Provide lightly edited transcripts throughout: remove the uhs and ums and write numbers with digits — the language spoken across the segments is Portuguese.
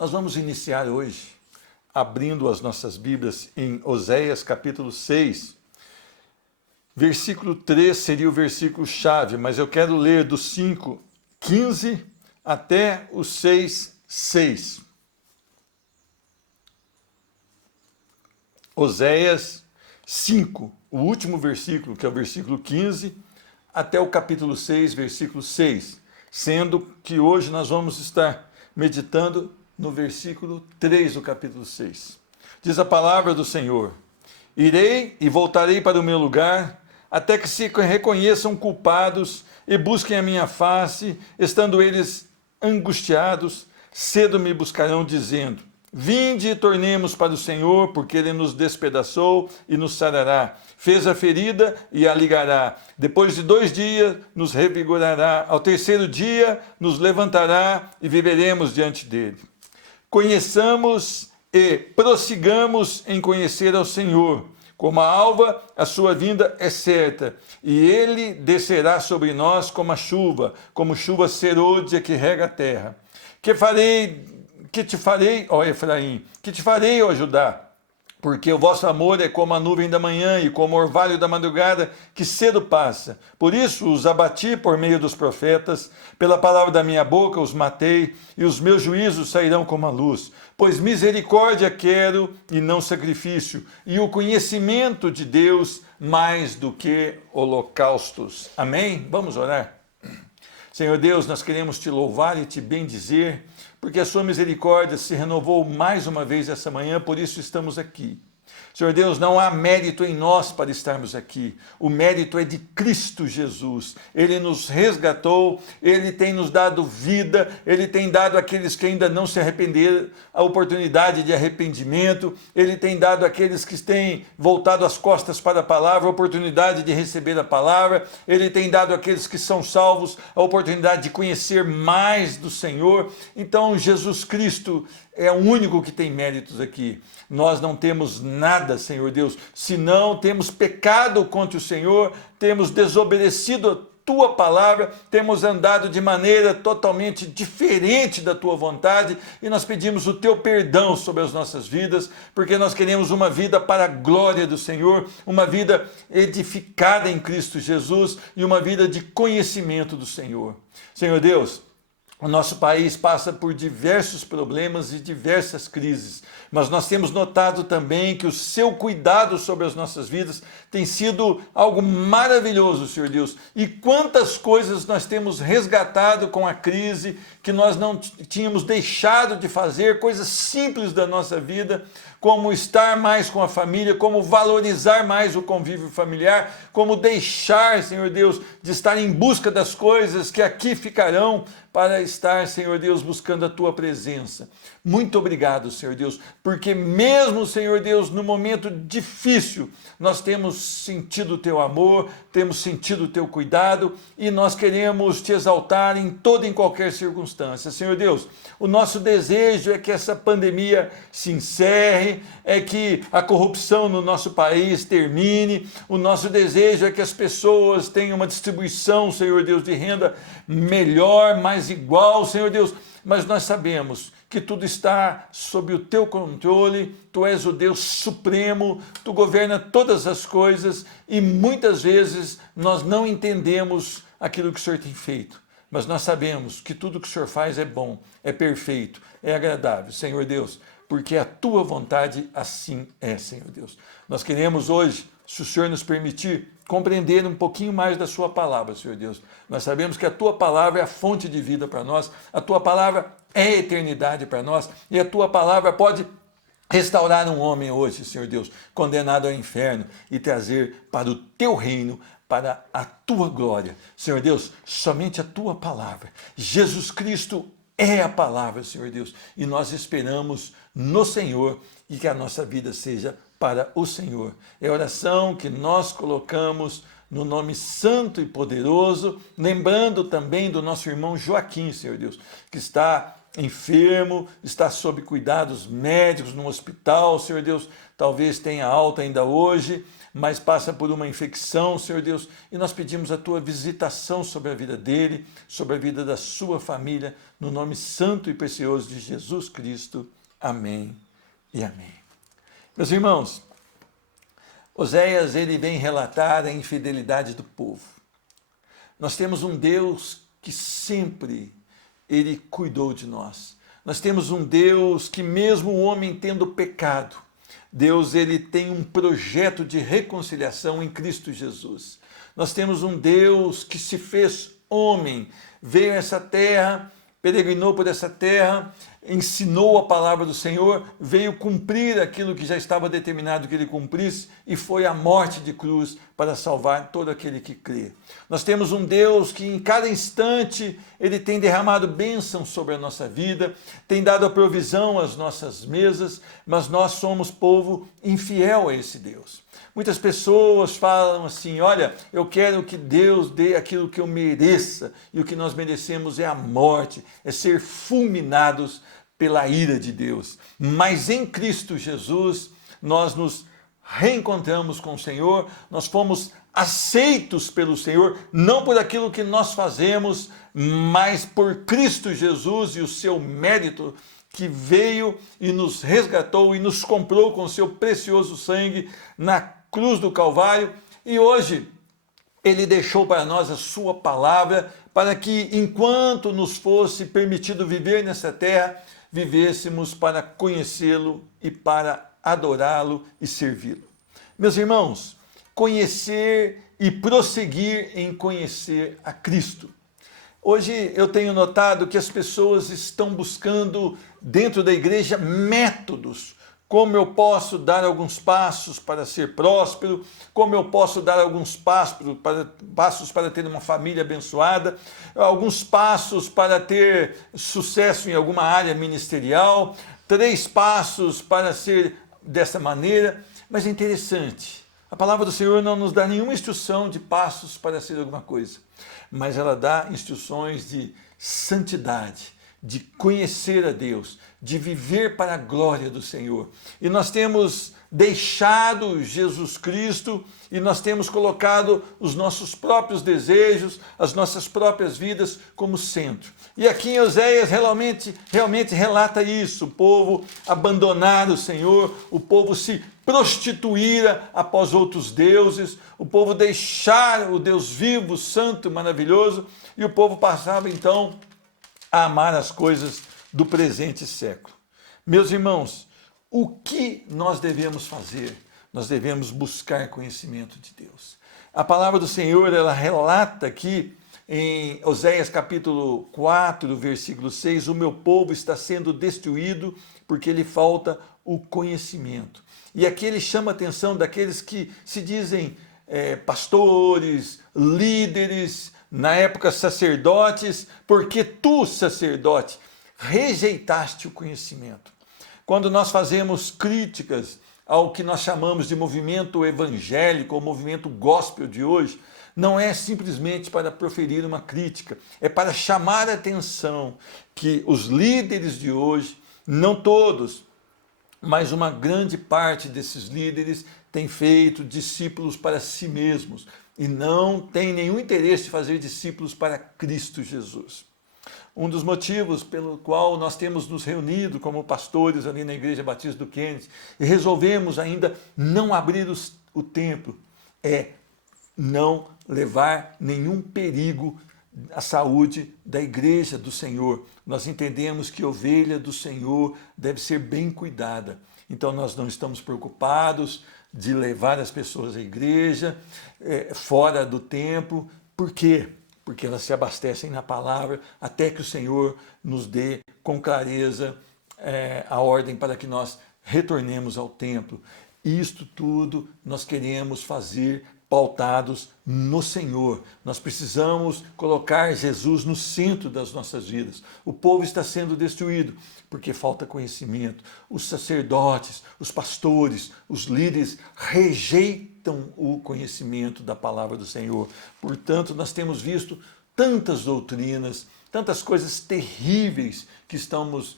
Nós vamos iniciar hoje abrindo as nossas Bíblias em Oséias capítulo 6. Versículo 3 seria o versículo chave, mas eu quero ler do 5:15 até o 6:6. Oséias 5, o último versículo, que é o versículo 15, até o capítulo 6, versículo 6, sendo que hoje nós vamos estar meditando no versículo 3 do capítulo 6. Diz a palavra do Senhor: Irei e voltarei para o meu lugar, até que se reconheçam culpados e busquem a minha face, estando eles angustiados, cedo me buscarão, dizendo: Vinde e tornemos para o Senhor, porque Ele nos despedaçou e nos sarará. Fez a ferida e a ligará. Depois de 2 dias nos revigorará. Ao 3º dia nos levantará e viveremos diante dele. Conheçamos e prossigamos em conhecer ao Senhor. Como a alva, a sua vinda é certa, e ele descerá sobre nós como a chuva, como chuva serôdia que rega a terra. Que te farei, ó Efraim, que te farei, ó Judá, porque o vosso amor é como a nuvem da manhã e como o orvalho da madrugada que cedo passa. Por isso os abati por meio dos profetas, pela palavra da minha boca os matei, e os meus juízos sairão como a luz. Pois misericórdia quero e não sacrifício, e o conhecimento de Deus mais do que holocaustos. Amém? Vamos orar? Senhor Deus, nós queremos te louvar e te bendizer, porque a sua misericórdia se renovou mais uma vez essa manhã, por isso estamos aqui. Senhor Deus, não há mérito em nós para estarmos aqui. O mérito é de Cristo Jesus. Ele nos resgatou, Ele tem nos dado vida, Ele tem dado àqueles que ainda não se arrependeram a oportunidade de arrependimento, Ele tem dado àqueles que têm voltado as costas para a palavra a oportunidade de receber a palavra, Ele tem dado àqueles que são salvos a oportunidade de conhecer mais do Senhor. Então Jesus Cristo é o único que tem méritos aqui. Nós não temos nada, Senhor Deus, senão temos pecado contra o Senhor, temos desobedecido a tua palavra, temos andado de maneira totalmente diferente da tua vontade, e nós pedimos o teu perdão sobre as nossas vidas, porque nós queremos uma vida para a glória do Senhor, uma vida edificada em Cristo Jesus e uma vida de conhecimento do Senhor. Senhor Deus, o nosso país passa por diversos problemas e diversas crises, mas nós temos notado também que o seu cuidado sobre as nossas vidas tem sido algo maravilhoso, Senhor Deus. E quantas coisas nós temos resgatado com a crise, que nós não tínhamos deixado de fazer, coisas simples da nossa vida, como estar mais com a família, como valorizar mais o convívio familiar, como deixar, Senhor Deus, de estar em busca das coisas que aqui ficarão, para estar, Senhor Deus, buscando a tua presença. Muito obrigado, Senhor Deus, porque mesmo, Senhor Deus, no momento difícil, nós temos sentido o teu amor, temos sentido o teu cuidado, e nós queremos te exaltar em toda e em qualquer circunstância. Senhor Deus, o nosso desejo é que essa pandemia se encerre, é que a corrupção no nosso país termine, o nosso desejo é que as pessoas tenham uma distribuição, Senhor Deus, de renda melhor, mais igual, Senhor Deus, mas nós sabemos que tudo está sob o teu controle, tu és o Deus supremo, tu governa todas as coisas, e muitas vezes nós não entendemos aquilo que o Senhor tem feito, mas nós sabemos que tudo que o Senhor faz é bom, é perfeito, é agradável, Senhor Deus, porque a tua vontade assim é, Senhor Deus. Nós queremos hoje, se o Senhor nos permitir, compreender um pouquinho mais da sua palavra, Senhor Deus. Nós sabemos que a tua palavra é a fonte de vida para nós, a tua palavra é a eternidade para nós, e a tua palavra pode restaurar um homem hoje, Senhor Deus, condenado ao inferno, e trazer para o teu reino, para a tua glória. Senhor Deus, somente a tua palavra. Jesus Cristo é a palavra, Senhor Deus, e nós esperamos no Senhor, e que a nossa vida seja para o Senhor. É a oração que nós colocamos no nome santo e poderoso, lembrando também do nosso irmão Joaquim, Senhor Deus, que está enfermo, está sob cuidados médicos no hospital, Senhor Deus, talvez tenha alta ainda hoje, mas passa por uma infecção, Senhor Deus, e nós pedimos a tua visitação sobre a vida dele, sobre a vida da sua família, no nome santo e precioso de Jesus Cristo. Amém e amém. Meus irmãos, Oséias, ele vem relatar a infidelidade do povo. Nós temos um Deus que sempre ele cuidou de nós. Nós temos um Deus que, mesmo o homem tendo pecado, Deus ele tem um projeto de reconciliação em Cristo Jesus. Nós temos um Deus que se fez homem, veio a essa terra, peregrinou por essa terra, ensinou a palavra do Senhor, veio cumprir aquilo que já estava determinado que ele cumprisse e foi a morte de cruz para salvar todo aquele que crê. Nós temos um Deus que em cada instante ele tem derramado bênção sobre a nossa vida, tem dado a provisão às nossas mesas, mas nós somos povo infiel a esse Deus. Muitas pessoas falam assim, olha, eu quero que Deus dê aquilo que eu mereça, e o que nós merecemos é a morte, é ser fulminados pela ira de Deus. Mas em Cristo Jesus, nós nos reencontramos com o Senhor, nós fomos aceitos pelo Senhor, não por aquilo que nós fazemos, mas por Cristo Jesus e o seu mérito, que veio e nos resgatou e nos comprou com o seu precioso sangue na cruz do Calvário, e hoje ele deixou para nós a sua palavra, para que enquanto nos fosse permitido viver nessa terra, vivêssemos para conhecê-lo e para adorá-lo e servi-lo. Meus irmãos, conhecer e prosseguir em conhecer a Cristo. Hoje eu tenho notado que as pessoas estão buscando dentro da igreja métodos. Como eu posso dar alguns passos para ser próspero, como eu posso dar alguns passos para ter uma família abençoada, alguns passos para ter sucesso em alguma área ministerial, 3 passos para ser dessa maneira. Mas é interessante, a palavra do Senhor não nos dá nenhuma instrução de passos para ser alguma coisa, mas ela dá instruções de santidade, de conhecer a Deus, de viver para a glória do Senhor. E nós temos deixado Jesus Cristo e nós temos colocado os nossos próprios desejos, as nossas próprias vidas como centro. E aqui em Oséias realmente relata isso, o povo abandonar o Senhor, o povo se prostituir após outros deuses, o povo deixar o Deus vivo, santo, maravilhoso, e o povo passava então a amar as coisas do presente século. Meus irmãos, o que nós devemos fazer? Nós devemos buscar conhecimento de Deus. A palavra do Senhor, ela relata aqui em Oséias capítulo 4, versículo 6, o meu povo está sendo destruído porque lhe falta o conhecimento. E aqui ele chama a atenção daqueles que se dizem pastores, líderes, na época sacerdotes, porque tu, sacerdote, rejeitaste o conhecimento. Quando nós fazemos críticas ao que nós chamamos de movimento evangélico, ou movimento gospel de hoje, não é simplesmente para proferir uma crítica, é para chamar a atenção que os líderes de hoje, não todos, mas uma grande parte desses líderes tem feito discípulos para si mesmos e não tem nenhum interesse de fazer discípulos para Cristo Jesus. Um dos motivos pelo qual nós temos nos reunido como pastores ali na Igreja Batista do Kennedy e resolvemos ainda não abrir o templo é não levar nenhum perigo à saúde da igreja do Senhor. Nós entendemos que a ovelha do Senhor deve ser bem cuidada. Então nós não estamos preocupados de levar as pessoas à igreja, fora do templo. Por quê? Porque elas se abastecem na palavra até que o Senhor nos dê com clareza a ordem para que nós retornemos ao templo. Isto tudo nós queremos fazer pautados no Senhor. Nós precisamos colocar Jesus no centro das nossas vidas. O povo está sendo destruído porque falta conhecimento. Os sacerdotes, os pastores, os líderes rejeitam o conhecimento da palavra do Senhor. Portanto, nós temos visto tantas doutrinas, tantas coisas terríveis que estamos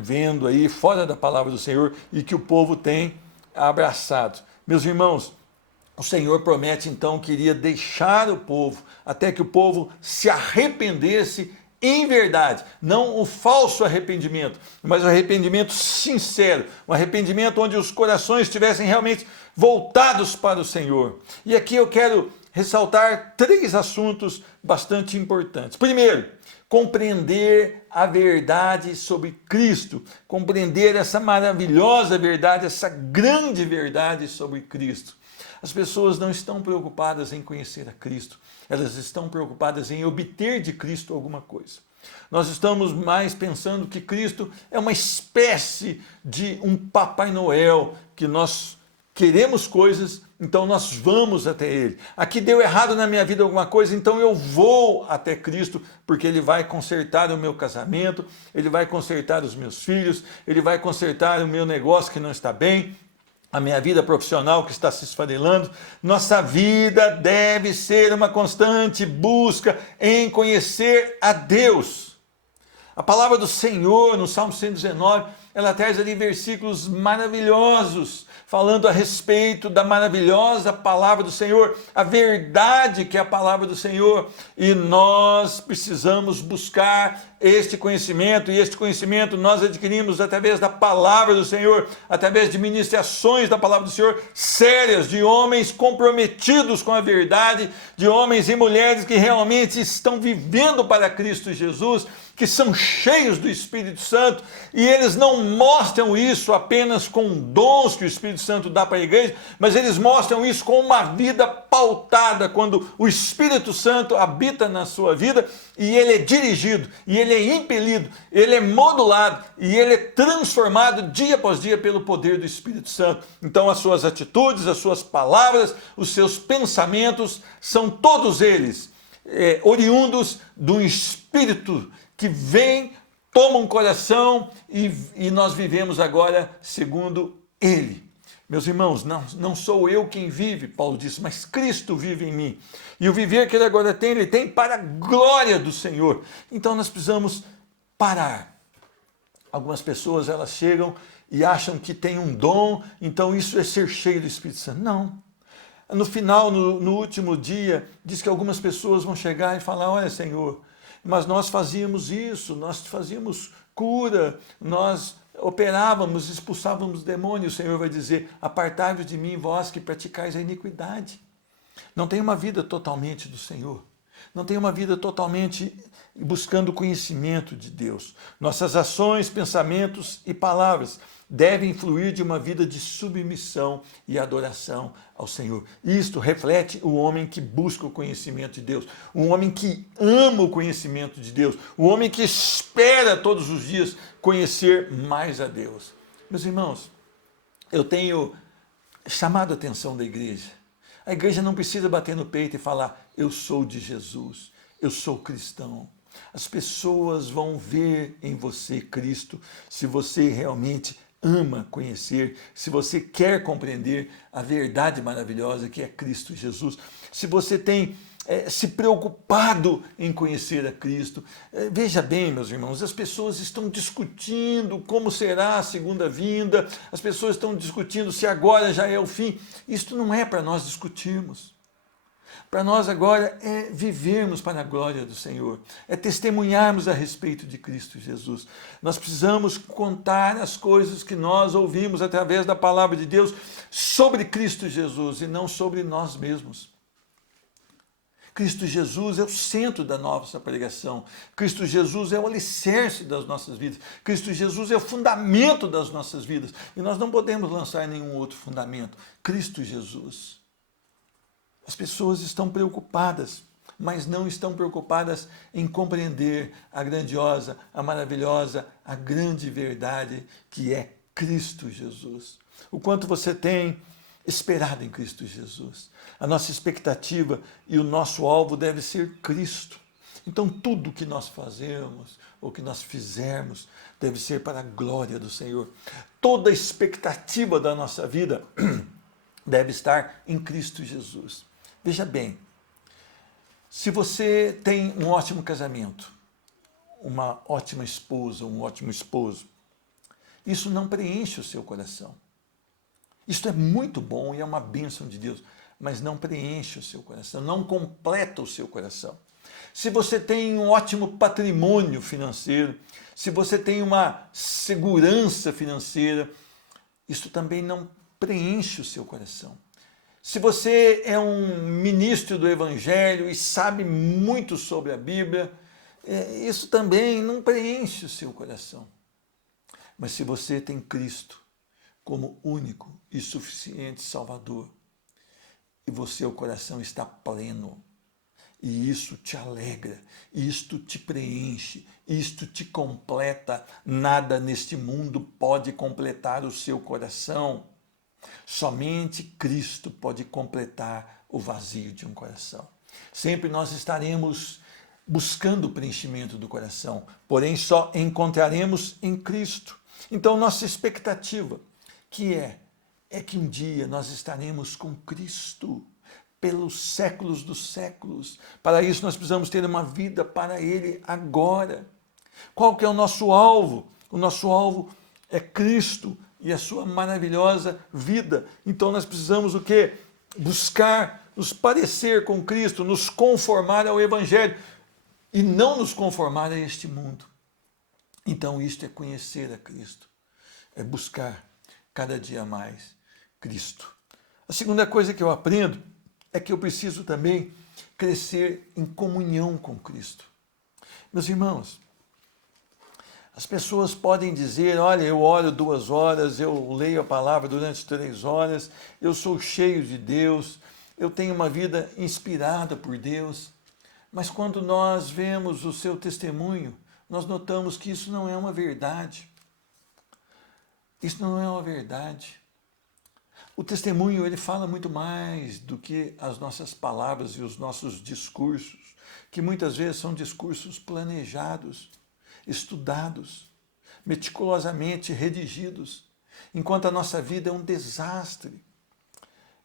vendo aí fora da palavra do Senhor e que o povo tem abraçado. Meus irmãos, o Senhor promete então que iria deixar o povo até que o povo se arrependesse em verdade, não o falso arrependimento, mas o arrependimento sincero, um arrependimento onde os corações estivessem realmente voltados para o Senhor. E aqui eu quero ressaltar 3 assuntos bastante importantes. Primeiro, compreender a verdade sobre Cristo, compreender essa maravilhosa verdade, essa grande verdade sobre Cristo. As pessoas não estão preocupadas em conhecer a Cristo, elas estão preocupadas em obter de Cristo alguma coisa. Nós estamos mais pensando que Cristo é uma espécie de um Papai Noel, que nós queremos coisas, então nós vamos até Ele. Aqui deu errado na minha vida alguma coisa, então eu vou até Cristo, porque Ele vai consertar o meu casamento, Ele vai consertar os meus filhos, Ele vai consertar o meu negócio que não está bem, a minha vida profissional que está se esfarelando. Nossa vida deve ser uma constante busca em conhecer a Deus. A palavra do Senhor, no Salmo 119, ela traz ali versículos maravilhosos, falando a respeito da maravilhosa palavra do Senhor, a verdade que é a palavra do Senhor, e nós precisamos buscar este conhecimento, e este conhecimento nós adquirimos através da palavra do Senhor, através de ministrações da palavra do Senhor, sérias, de homens comprometidos com a verdade, de homens e mulheres que realmente estão vivendo para Cristo Jesus, que são cheios do Espírito Santo, e eles não mostram isso apenas com dons que o Espírito Santo dá para a igreja, mas eles mostram isso com uma vida pautada, quando o Espírito Santo habita na sua vida, e ele é dirigido, e ele é impelido, ele é modulado, e ele é transformado dia após dia pelo poder do Espírito Santo. Então as suas atitudes, as suas palavras, os seus pensamentos, são todos eles oriundos do Espírito que vem, toma um coração e nós vivemos agora segundo Ele. Meus irmãos, não sou eu quem vive, Paulo disse, mas Cristo vive em mim. E o viver que ele agora tem, ele tem para a glória do Senhor. Então nós precisamos parar. Algumas pessoas, elas chegam e acham que tem um dom, então isso é ser cheio do Espírito Santo. Não. No final, no último dia, diz que algumas pessoas vão chegar e falar, olha, Senhor, mas nós fazíamos isso, nós fazíamos cura, nós operávamos, expulsávamos demônios. O Senhor vai dizer, apartai-vos de mim, vós que praticais a iniquidade. Não tem uma vida totalmente do Senhor, não tem uma vida totalmente buscando conhecimento de Deus. Nossas ações, pensamentos e palavras devem fluir de uma vida de submissão e adoração ao Senhor. Isto reflete o homem que busca o conhecimento de Deus, um homem que ama o conhecimento de Deus, um homem que espera todos os dias conhecer mais a Deus. Meus irmãos, eu tenho chamado a atenção da igreja. A igreja não precisa bater no peito e falar, eu sou de Jesus, eu sou cristão. As pessoas vão ver em você Cristo se você realmente ama conhecer, se você quer compreender a verdade maravilhosa que é Cristo Jesus, se você tem se preocupado em conhecer a Cristo. Veja bem, meus irmãos, as pessoas estão discutindo como será a segunda vinda, as pessoas estão discutindo se agora já é o fim. Isto não é para nós discutirmos. Para nós agora é vivermos para a glória do Senhor, é testemunharmos a respeito de Cristo Jesus. Nós precisamos contar as coisas que nós ouvimos através da palavra de Deus sobre Cristo Jesus e não sobre nós mesmos. Cristo Jesus é o centro da nossa pregação. Cristo Jesus é o alicerce das nossas vidas. Cristo Jesus é o fundamento das nossas vidas. E nós não podemos lançar nenhum outro fundamento. Cristo Jesus. As pessoas estão preocupadas, mas não estão preocupadas em compreender a grandiosa, a maravilhosa, a grande verdade que é Cristo Jesus. O quanto você tem esperado em Cristo Jesus. A nossa expectativa e o nosso alvo deve ser Cristo. Então tudo que nós fazemos ou que nós fizermos deve ser para a glória do Senhor. Toda a expectativa da nossa vida deve estar em Cristo Jesus. Veja bem, se você tem um ótimo casamento, uma ótima esposa, um ótimo esposo, isso não preenche o seu coração. Isto é muito bom e é uma bênção de Deus, mas não preenche o seu coração, não completa o seu coração. Se você tem um ótimo patrimônio financeiro, se você tem uma segurança financeira, isso também não preenche o seu coração. Se você é um ministro do Evangelho e sabe muito sobre a Bíblia, isso também não preenche o seu coração. Mas se você tem Cristo como único e suficiente Salvador, e o coração está pleno, e isso te alegra, isto te preenche, isto te completa, nada neste mundo pode completar o seu coração. Somente Cristo pode completar o vazio de um coração. Sempre nós estaremos buscando o preenchimento do coração, porém só encontraremos em Cristo. Então nossa expectativa é que um dia nós estaremos com Cristo pelos séculos dos séculos. Para isso nós precisamos ter uma vida para Ele agora. Qual que é o nosso alvo? O nosso alvo é Cristo e a sua maravilhosa vida. Então nós precisamos o quê? Buscar nos parecer com Cristo, nos conformar ao Evangelho e não nos conformar a este mundo. Então isto é conhecer a Cristo, é buscar cada dia mais Cristo. A segunda coisa que eu aprendo é que eu preciso também crescer em comunhão com Cristo. Meus irmãos, as pessoas podem dizer, olha, eu oro 2 horas, eu leio a palavra durante 3 horas, eu sou cheio de Deus, eu tenho uma vida inspirada por Deus, mas quando nós vemos o seu testemunho, nós notamos que isso não é uma verdade. Isso não é uma verdade. O testemunho, ele fala muito mais do que as nossas palavras e os nossos discursos, que muitas vezes são discursos planejados, estudados, meticulosamente redigidos, enquanto a nossa vida é um desastre.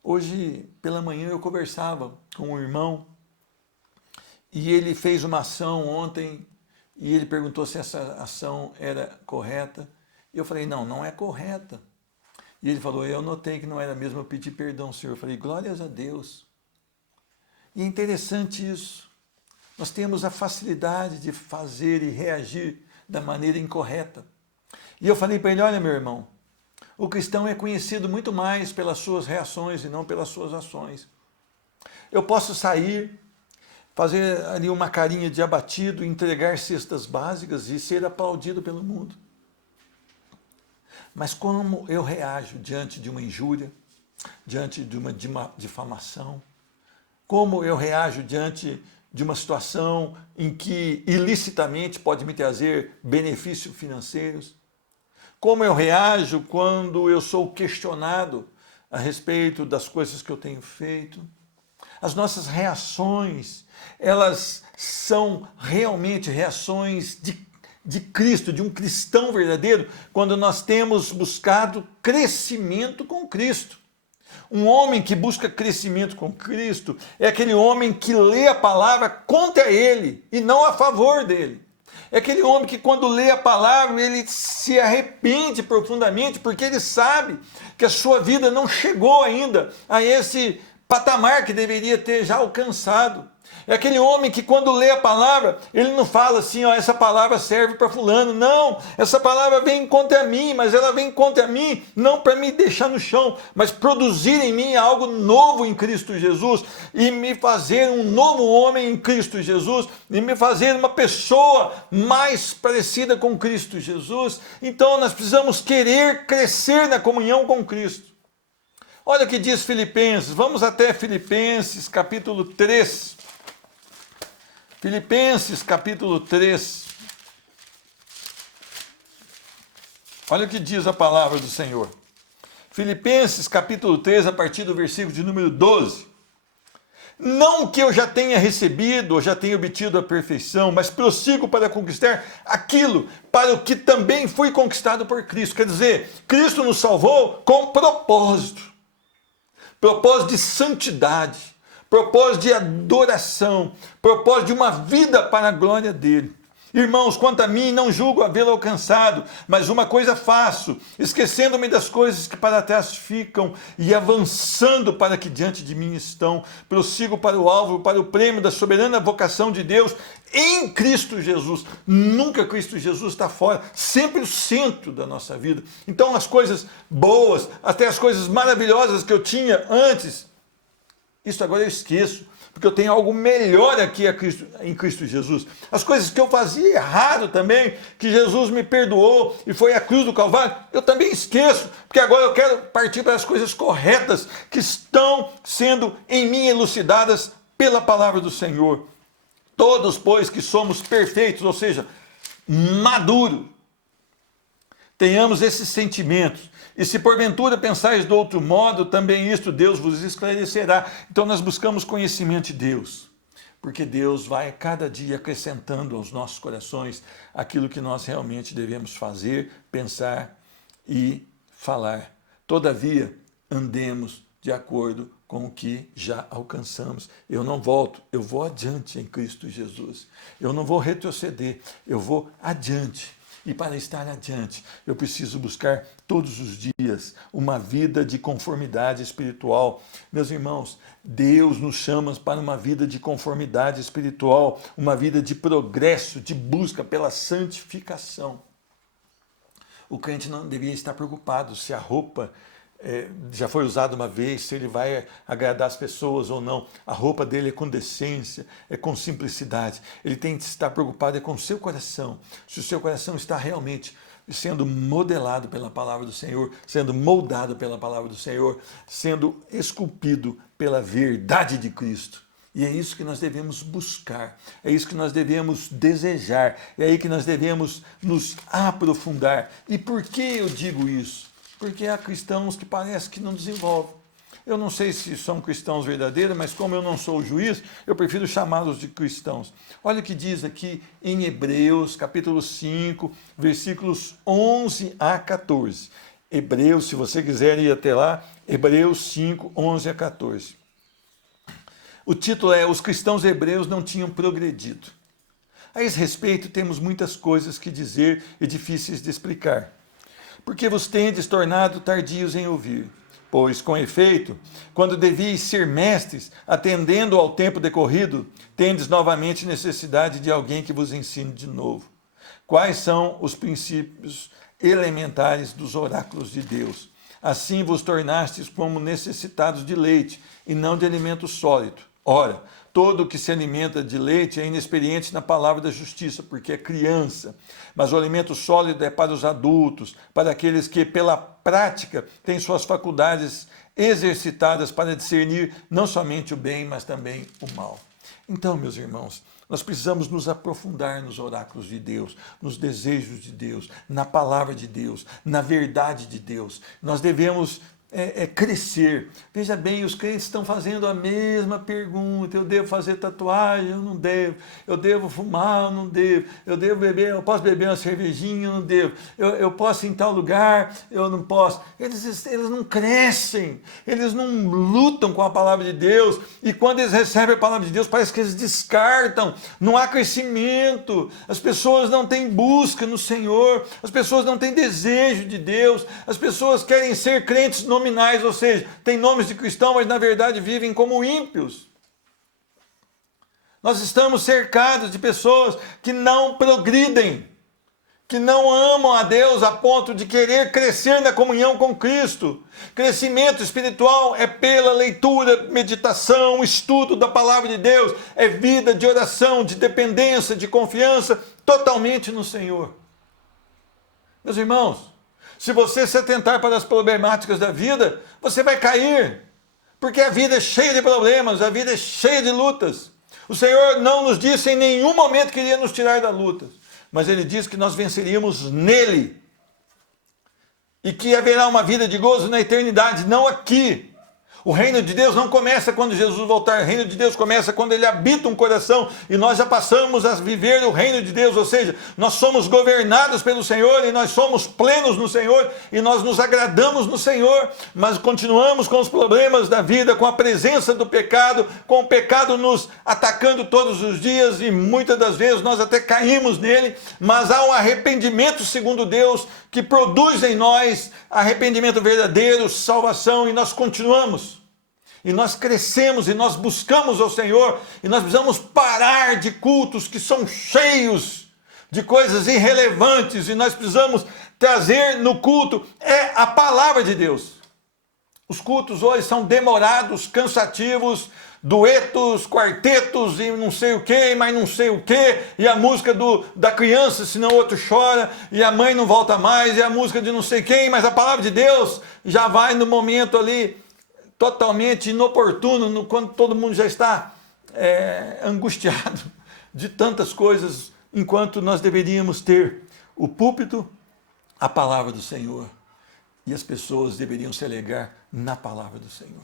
Hoje, pela manhã, eu conversava com um irmão e ele fez uma ação ontem e ele perguntou se essa ação era correta. E eu falei, não é correta. E ele falou, eu notei que não era mesmo, eu pedi perdão, Senhor. Eu falei, glórias a Deus. E é interessante isso. Nós temos a facilidade de fazer e reagir da maneira incorreta. E eu falei para ele, olha meu irmão, o cristão é conhecido muito mais pelas suas reações e não pelas suas ações. Eu posso sair, fazer ali uma carinha de abatido, entregar cestas básicas e ser aplaudido pelo mundo. Mas como eu reajo diante de uma injúria, diante de uma difamação? Como eu reajo diante de uma situação em que ilicitamente pode me trazer benefícios financeiros? Como eu reajo quando eu sou questionado a respeito das coisas que eu tenho feito? As nossas reações, elas são realmente reações de Cristo, de um cristão verdadeiro, quando nós temos buscado crescimento com Cristo. Um homem que busca crescimento com Cristo é aquele homem que lê a palavra contra ele e não a favor dele. É aquele homem que quando lê a palavra ele se arrepende profundamente porque ele sabe que a sua vida não chegou ainda a esse patamar que deveria ter já alcançado. É aquele homem que quando lê a palavra, ele não fala assim, ó, essa palavra serve para fulano. Não, essa palavra vem contra mim, mas ela vem contra mim não para me deixar no chão, mas produzir em mim algo novo em Cristo Jesus e me fazer um novo homem em Cristo Jesus e me fazer uma pessoa mais parecida com Cristo Jesus. Então nós precisamos querer crescer na comunhão com Cristo. Olha o que diz Filipenses, vamos até Filipenses capítulo 3. Filipenses capítulo 3. Olha o que diz a palavra do Senhor. Filipenses capítulo 3, a partir do versículo de número 12. Não que eu já tenha recebido ou já tenha obtido a perfeição, mas prossigo para conquistar aquilo para o que também fui conquistado por Cristo. Quer dizer, Cristo nos salvou com propósito. Propósito de santidade. Propósito de adoração, propósito de uma vida para a glória dele. Irmãos, quanto a mim, não julgo havê-lo alcançado, mas uma coisa faço, esquecendo-me das coisas que para trás ficam e avançando para que diante de mim estão, prossigo para o alvo, para o prêmio da soberana vocação de Deus em Cristo Jesus. Nunca Cristo Jesus está fora, sempre o centro da nossa vida. Então as coisas boas, até as coisas maravilhosas que eu tinha antes, isso agora eu esqueço, porque eu tenho algo melhor aqui em Cristo Jesus. As coisas que eu fazia errado também, que Jesus me perdoou e foi a cruz do Calvário, eu também esqueço, porque agora eu quero partir para as coisas corretas que estão sendo em mim elucidadas pela palavra do Senhor. Todos, pois, que somos perfeitos, ou seja, maduros, tenhamos esses sentimentos. E se porventura pensais de outro modo, também isto Deus vos esclarecerá. Então nós buscamos conhecimento de Deus, porque Deus vai cada dia acrescentando aos nossos corações aquilo que nós realmente devemos fazer, pensar e falar. Todavia, andemos de acordo com o que já alcançamos. Eu não volto, eu vou adiante em Cristo Jesus. Eu não vou retroceder, eu vou adiante. E para estar adiante, eu preciso buscar todos os dias uma vida de conformidade espiritual. Meus irmãos, Deus nos chama para uma vida de conformidade espiritual, uma vida de progresso, de busca pela santificação. O crente não deveria estar preocupado se a roupa já foi usado uma vez, se ele vai agradar as pessoas ou não. A roupa dele é com decência, é com simplicidade. Ele tem que estar preocupado com o seu coração, se o seu coração está realmente sendo modelado pela palavra do Senhor, sendo moldado pela palavra do Senhor, sendo esculpido pela verdade de Cristo. E é isso que nós devemos buscar, é isso que nós devemos desejar, é aí que nós devemos nos aprofundar. E por que eu digo isso? Porque há cristãos que parece que não desenvolvem. Eu não sei se são cristãos verdadeiros, mas como eu não sou o juiz, eu prefiro chamá-los de cristãos. Olha o que diz aqui em Hebreus, capítulo 5, versículos 11 a 14. Hebreus, se você quiser ir até lá, Hebreus 5, 11 a 14. O título é Os cristãos hebreus não tinham progredido. A esse respeito, temos muitas coisas que dizer e difíceis de explicar. Porque vos tendes tornado tardios em ouvir. Pois, com efeito, quando devíeis ser mestres, atendendo ao tempo decorrido, tendes novamente necessidade de alguém que vos ensine de novo. Quais são os princípios elementares dos oráculos de Deus? Assim vos tornastes como necessitados de leite, e não de alimento sólido. Ora, todo o que se alimenta de leite é inexperiente na palavra da justiça, porque é criança. Mas o alimento sólido é para os adultos, para aqueles que, pela prática, têm suas faculdades exercitadas para discernir não somente o bem, mas também o mal. Então, meus irmãos, nós precisamos nos aprofundar nos oráculos de Deus, nos desejos de Deus, na palavra de Deus, na verdade de Deus. Nós devemos crescer. Veja bem, os crentes estão fazendo a mesma pergunta: eu devo fazer tatuagem? Eu não devo. Eu devo fumar? Eu não devo. Eu devo beber? Eu posso beber uma cervejinha? Eu não devo. Eu posso ir em tal lugar? Eu não posso. Eles não crescem, eles não lutam com a palavra de Deus, e quando eles recebem a palavra de Deus, parece que eles descartam. Não há crescimento, as pessoas não têm busca no Senhor, as pessoas não têm desejo de Deus, as pessoas querem ser crentes nominais, ou seja, têm nomes de cristão, mas na verdade vivem como ímpios. Nós estamos cercados de pessoas que não progridem, que não amam a Deus a ponto de querer crescer na comunhão com Cristo. Crescimento espiritual é pela leitura, meditação, estudo da palavra de Deus, é vida de oração, de dependência, de confiança totalmente no Senhor. Meus irmãos, se você se atentar para as problemáticas da vida, você vai cair, porque a vida é cheia de problemas, a vida é cheia de lutas. O Senhor não nos disse em nenhum momento que iria nos tirar da luta, mas Ele disse que nós venceríamos nele, e que haverá uma vida de gozo na eternidade, não aqui. O reino de Deus não começa quando Jesus voltar, o reino de Deus começa quando ele habita um coração e nós já passamos a viver o reino de Deus, ou seja, nós somos governados pelo Senhor e nós somos plenos no Senhor e nós nos agradamos no Senhor, mas continuamos com os problemas da vida, com a presença do pecado, com o pecado nos atacando todos os dias e muitas das vezes nós até caímos nele, mas há um arrependimento segundo Deus que produz em nós arrependimento verdadeiro, salvação, e nós continuamos. E nós crescemos e nós buscamos ao Senhor e nós precisamos parar de cultos que são cheios de coisas irrelevantes e nós precisamos trazer no culto a palavra de Deus. Os cultos hoje são demorados, cansativos, duetos, quartetos e não sei o que, mas não sei o que, e a música da criança, senão o outro chora, e a mãe não volta mais, e a música de não sei quem, mas a palavra de Deus já vai no momento ali totalmente inoportuno, quando todo mundo já está angustiado de tantas coisas, enquanto nós deveríamos ter o púlpito, a palavra do Senhor, e as pessoas deveriam se alegrar na palavra do Senhor.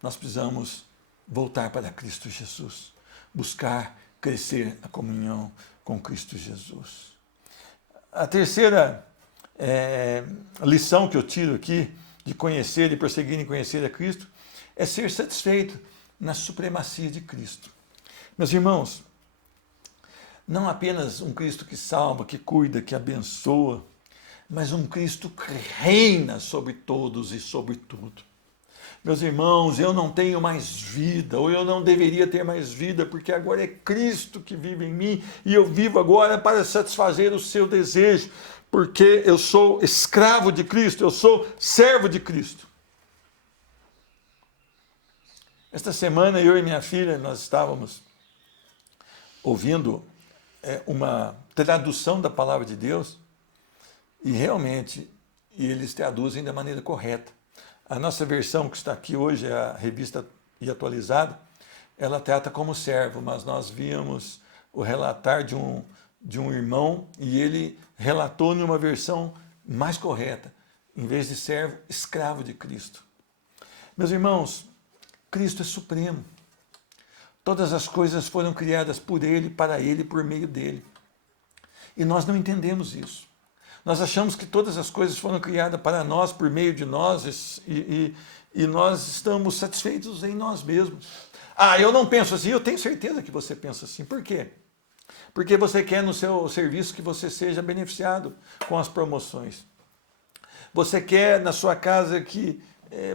Nós precisamos voltar para Cristo Jesus, buscar crescer a comunhão com Cristo Jesus. A terceira lição que eu tiro aqui de conhecer e prosseguir em conhecer a Cristo é ser satisfeito na supremacia de Cristo. Meus irmãos, não apenas um Cristo que salva, que cuida, que abençoa, mas um Cristo que reina sobre todos e sobre tudo. Meus irmãos, eu não tenho mais vida, ou eu não deveria ter mais vida, porque agora é Cristo que vive em mim, e eu vivo agora para satisfazer o seu desejo, porque eu sou escravo de Cristo, eu sou servo de Cristo. Esta semana, eu e minha filha, nós estávamos ouvindo uma tradução da palavra de Deus, e realmente eles traduzem da maneira correta. A nossa versão que está aqui hoje, a revista e atualizada, ela trata como servo, mas nós víamos o relatar de um irmão e ele relatou numa versão mais correta, em vez de servo, escravo de Cristo. Meus irmãos, Cristo é supremo. Todas as coisas foram criadas por Ele, para Ele e por meio dEle. E nós não entendemos isso. Nós achamos que todas as coisas foram criadas para nós, por meio de nós, e nós estamos satisfeitos em nós mesmos. Ah, eu não penso assim. Eu tenho certeza que você pensa assim. Por quê? Porque você quer no seu serviço que você seja beneficiado com as promoções. Você quer na sua casa que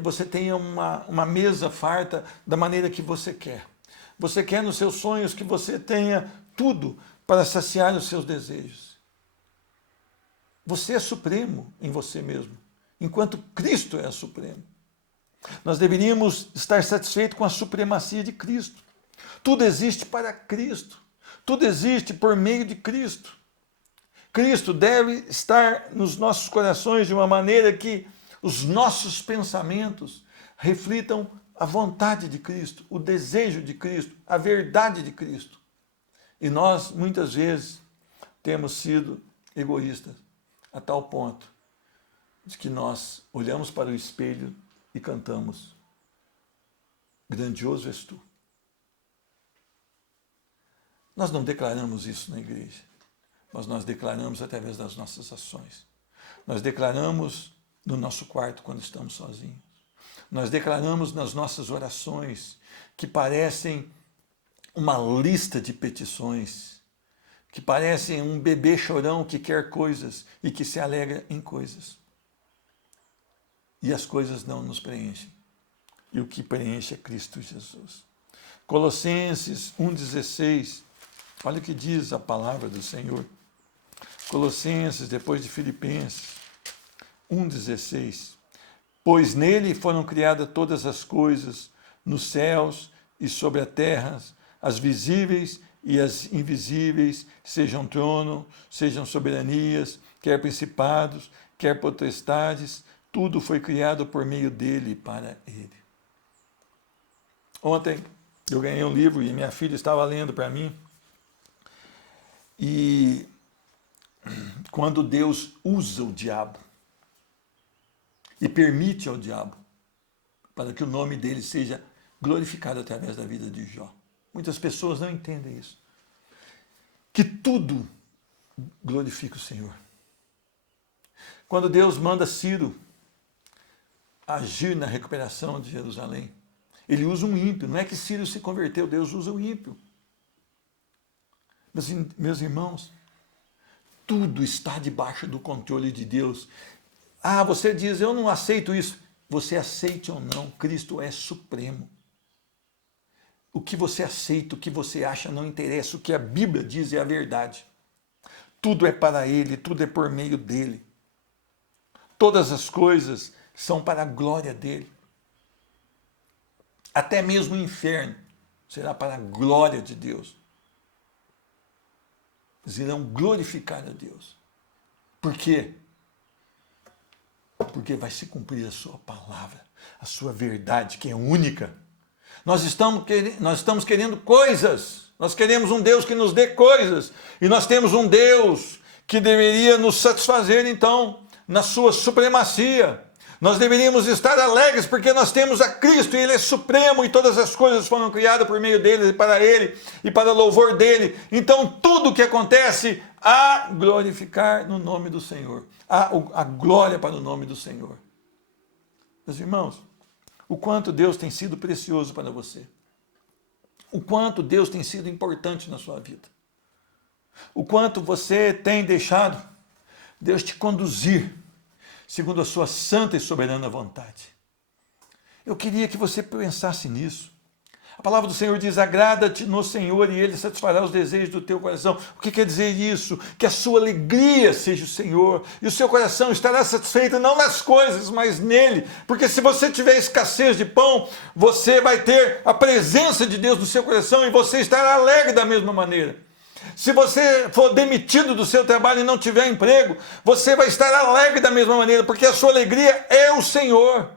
você tenha uma mesa farta da maneira que você quer. Você quer nos seus sonhos que você tenha tudo para saciar os seus desejos. Você é supremo em você mesmo, enquanto Cristo é supremo. Nós deveríamos estar satisfeitos com a supremacia de Cristo. Tudo existe para Cristo. Tudo existe por meio de Cristo. Cristo deve estar nos nossos corações de uma maneira que os nossos pensamentos reflitam a vontade de Cristo, o desejo de Cristo, a verdade de Cristo. E nós, muitas vezes, temos sido egoístas, a tal ponto de que nós olhamos para o espelho e cantamos: grandioso és tu. Nós não declaramos isso na igreja, mas nós declaramos através das nossas ações. Nós declaramos no nosso quarto quando estamos sozinhos. Nós declaramos nas nossas orações, que parecem uma lista de petições, que parecem um bebê chorão que quer coisas e que se alegra em coisas. E as coisas não nos preenchem. E o que preenche é Cristo Jesus. Colossenses 1,16, olha o que diz a palavra do Senhor. Colossenses, depois de Filipenses 1,16. Pois nele foram criadas todas as coisas, nos céus e sobre a terra, as visíveis e as invisíveis, sejam trono, sejam soberanias, quer principados, quer potestades, tudo foi criado por meio dele e para ele. Ontem eu ganhei um livro e minha filha estava lendo para mim. E quando Deus usa o diabo e permite ao diabo para que o nome dele seja glorificado através da vida de Jó. Muitas pessoas não entendem isso. Que tudo glorifica o Senhor. Quando Deus manda Ciro agir na recuperação de Jerusalém, ele usa um ímpio. Não é que Ciro se converteu, Deus usa o ímpio. Mas, meus irmãos, tudo está debaixo do controle de Deus. Ah, você diz, eu não aceito isso. Você aceite ou não, Cristo é supremo. O que você aceita, o que você acha, não interessa. O que a Bíblia diz é a verdade. Tudo é para Ele, tudo é por meio dEle. Todas as coisas são para a glória dEle. Até mesmo o inferno será para a glória de Deus. Eles irão glorificar a Deus. Por quê? Porque vai se cumprir a sua palavra, a sua verdade, que é única. Nós estamos querendo coisas. Nós queremos um Deus que nos dê coisas. E nós temos um Deus que deveria nos satisfazer, então, na sua supremacia. Nós deveríamos estar alegres porque nós temos a Cristo e Ele é supremo e todas as coisas foram criadas por meio dEle e para Ele e para louvor dEle. Então tudo o que acontece a glorificar no nome do Senhor. A glória para o nome do Senhor. Meus irmãos, o quanto Deus tem sido precioso para você. O quanto Deus tem sido importante na sua vida. O quanto você tem deixado Deus te conduzir segundo a sua santa e soberana vontade. Eu queria que você pensasse nisso. A palavra do Senhor diz, agrada-te no Senhor e Ele satisfará os desejos do teu coração. O que quer dizer isso? Que a sua alegria seja o Senhor e o seu coração estará satisfeito não nas coisas, mas nele. Porque se você tiver escassez de pão, você vai ter a presença de Deus no seu coração e você estará alegre da mesma maneira. Se você for demitido do seu trabalho e não tiver emprego, você vai estar alegre da mesma maneira, porque a sua alegria é o Senhor.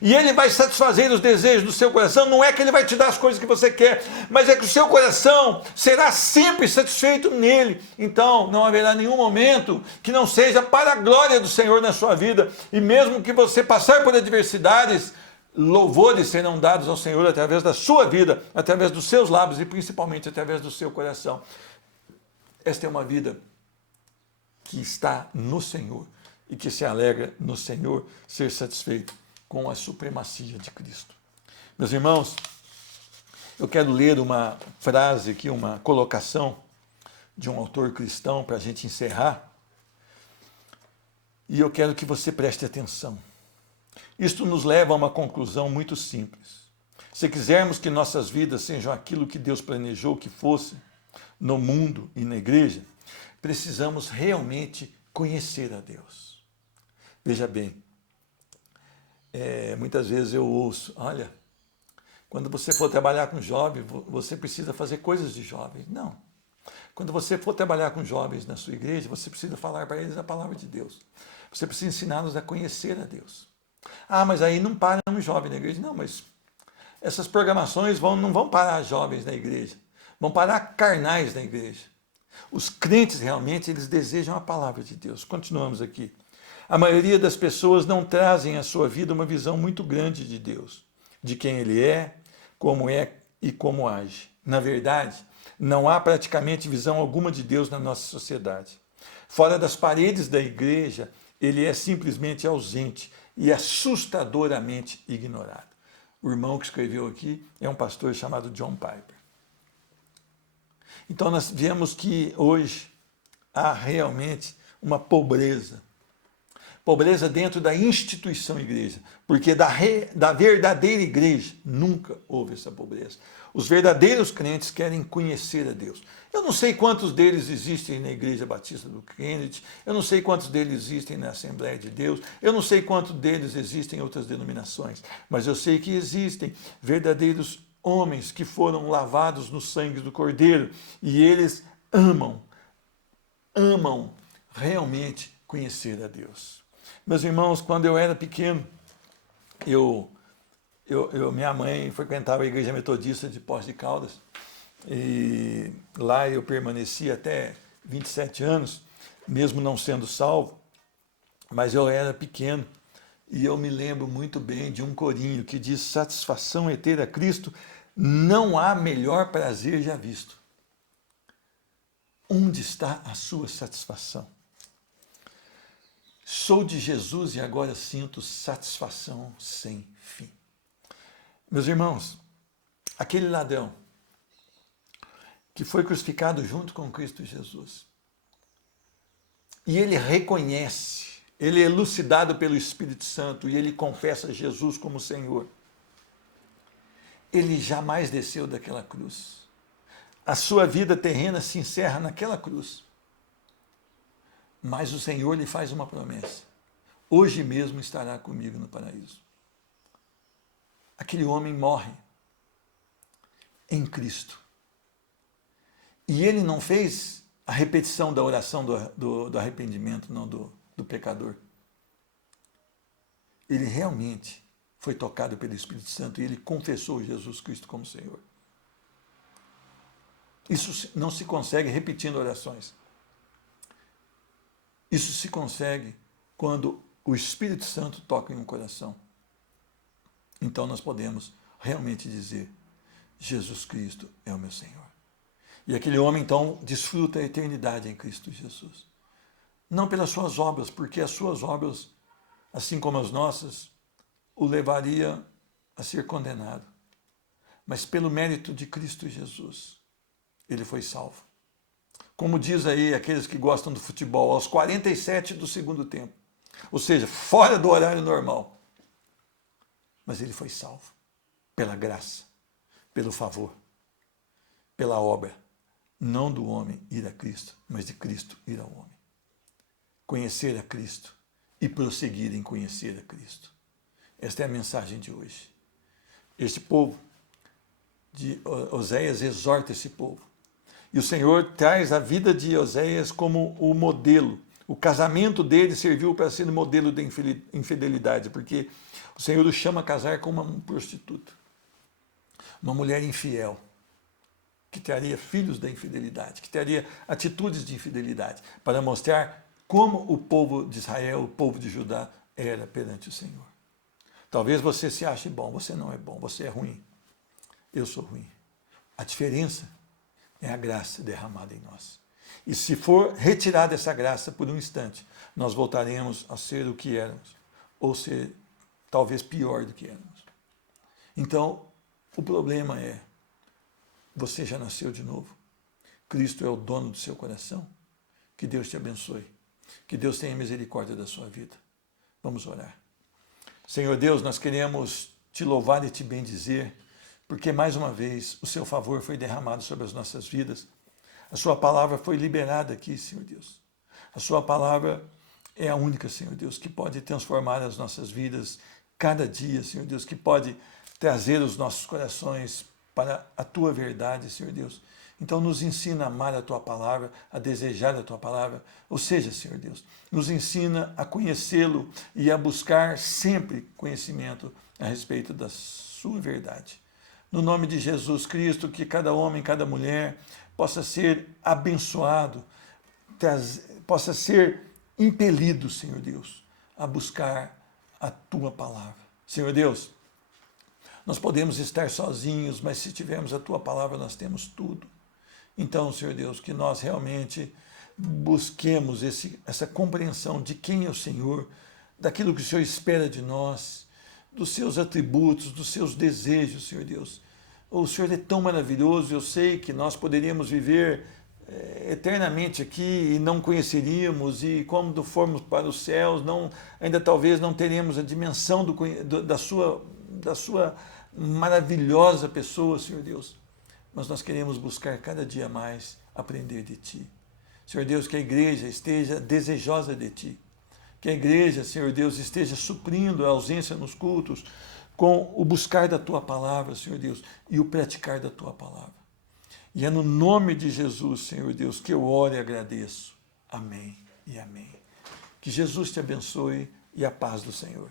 E Ele vai satisfazer os desejos do seu coração. Não é que Ele vai te dar as coisas que você quer, mas é que o seu coração será sempre satisfeito nele. Então não haverá nenhum momento que não seja para a glória do Senhor na sua vida. E mesmo que você passar por adversidades, louvores serão dados ao Senhor através da sua vida, através dos seus lábios e principalmente através do seu coração. Esta é uma vida que está no Senhor e que se alegra no Senhor, ser satisfeito com a supremacia de Cristo. Meus irmãos, eu quero ler uma frase aqui, uma colocação de um autor cristão para a gente encerrar. E eu quero que você preste atenção. Isto nos leva a uma conclusão muito simples. Se quisermos que nossas vidas sejam aquilo que Deus planejou que fosse no mundo e na igreja, precisamos realmente conhecer a Deus. Veja bem, muitas vezes eu ouço, olha, quando você for trabalhar com jovens, você precisa fazer coisas de jovens. Não. Quando você for trabalhar com jovens na sua igreja, você precisa falar para eles a palavra de Deus. Você precisa ensiná-los a conhecer a Deus. Ah, mas aí não para um jovem na igreja. Não, mas essas programações não vão parar jovens na igreja. Vão parar carnais na igreja. Os crentes realmente, eles desejam a palavra de Deus. Continuamos aqui. A maioria das pessoas não trazem à sua vida uma visão muito grande de Deus, de quem Ele é e como age. Na verdade, não há praticamente visão alguma de Deus na nossa sociedade. Fora das paredes da igreja, Ele é simplesmente ausente e assustadoramente ignorado. O irmão que escreveu aqui é um pastor chamado John Piper. Então nós vemos que hoje há realmente uma pobreza dentro da instituição igreja, porque da verdadeira igreja nunca houve essa pobreza. Os verdadeiros crentes querem conhecer a Deus. Eu não sei quantos deles existem na Igreja Batista do Kennedy, eu não sei quantos deles existem na Assembleia de Deus, eu não sei quantos deles existem em outras denominações, mas eu sei que existem verdadeiros homens que foram lavados no sangue do Cordeiro e eles amam realmente conhecer a Deus. Meus irmãos, quando eu era pequeno, minha mãe frequentava a Igreja Metodista de Poços de Caldas e lá eu permaneci até 27 anos, mesmo não sendo salvo, mas eu era pequeno E eu me lembro muito bem de um corinho que diz: satisfação é ter a Cristo, não há melhor prazer já visto. Onde está a sua satisfação? Sou de Jesus e agora sinto satisfação sem fim. Meus irmãos, aquele ladrão que foi crucificado junto com Cristo Jesus, e ele reconhece, ele é elucidado pelo Espírito Santo e ele confessa Jesus como Senhor. Ele jamais desceu daquela cruz. A sua vida terrena se encerra naquela cruz. Mas o Senhor lhe faz uma promessa: hoje mesmo estará comigo no paraíso. Aquele homem morre em Cristo. E ele não fez a repetição da oração do arrependimento, não do pecador. Ele realmente foi tocado pelo Espírito Santo e ele confessou Jesus Cristo como Senhor. Isso não se consegue repetindo orações. Isso se consegue quando o Espírito Santo toca em um coração. Então nós podemos realmente dizer: Jesus Cristo é o meu Senhor. E aquele homem então desfruta a eternidade em Cristo Jesus. Não pelas suas obras, porque as suas obras, assim como as nossas, o levaria a ser condenado. Mas pelo mérito de Cristo Jesus, ele foi salvo. Como diz aí aqueles que gostam do futebol, aos 47 do segundo tempo. Ou seja, fora do horário normal. Mas ele foi salvo pela graça, pelo favor, pela obra. Não do homem ir a Cristo, mas de Cristo ir ao homem. Conhecer a Cristo e prosseguir em conhecer a Cristo. Esta é a mensagem de hoje. Este povo de Oséias exorta esse povo. E o Senhor traz a vida de Oséias como o modelo. O casamento dele serviu para ser o modelo da infidelidade, porque o Senhor o chama a casar com uma prostituta, uma mulher infiel, que traria filhos da infidelidade, que traria atitudes de infidelidade, para mostrar como o povo de Israel, o povo de Judá, era perante o Senhor. Talvez você se ache bom, você não é bom, você é ruim. Eu sou ruim. A diferença é a graça derramada em nós. E se for retirada essa graça por um instante, nós voltaremos a ser o que éramos, ou ser talvez pior do que éramos. Então, o problema é: você já nasceu de novo? Cristo é o dono do seu coração? Que Deus te abençoe. Que Deus tenha misericórdia da sua vida. Vamos orar. Senhor Deus, nós queremos te louvar e te bendizer, porque mais uma vez o seu favor foi derramado sobre as nossas vidas. A sua palavra foi liberada aqui, Senhor Deus. A sua palavra é a única, Senhor Deus, que pode transformar as nossas vidas cada dia, Senhor Deus, que pode trazer os nossos corações para a tua verdade, Senhor Deus. Então nos ensina a amar a tua palavra, a desejar a tua palavra. Ou seja, Senhor Deus, nos ensina a conhecê-lo e a buscar sempre conhecimento a respeito da sua verdade. No nome de Jesus Cristo, que cada homem, cada mulher possa ser abençoado, possa ser impelido, Senhor Deus, a buscar a tua palavra. Senhor Deus, nós podemos estar sozinhos, mas se tivermos a tua palavra, nós temos tudo. Então, Senhor Deus, que nós realmente busquemos essa compreensão de quem é o Senhor, daquilo que o Senhor espera de nós, dos seus atributos, dos seus desejos, Senhor Deus. O Senhor é tão maravilhoso, eu sei que nós poderíamos viver eternamente aqui e não conheceríamos, e quando formos para os céus, ainda talvez não teríamos a dimensão da sua maravilhosa pessoa, Senhor Deus. Mas nós queremos buscar cada dia mais aprender de Ti. Senhor Deus, que a igreja esteja desejosa de Ti. Que a igreja, Senhor Deus, esteja suprindo a ausência nos cultos com o buscar da Tua palavra, Senhor Deus, e o praticar da Tua palavra. E é no nome de Jesus, Senhor Deus, que eu oro e agradeço. Amém e amém. Que Jesus te abençoe e a paz do Senhor.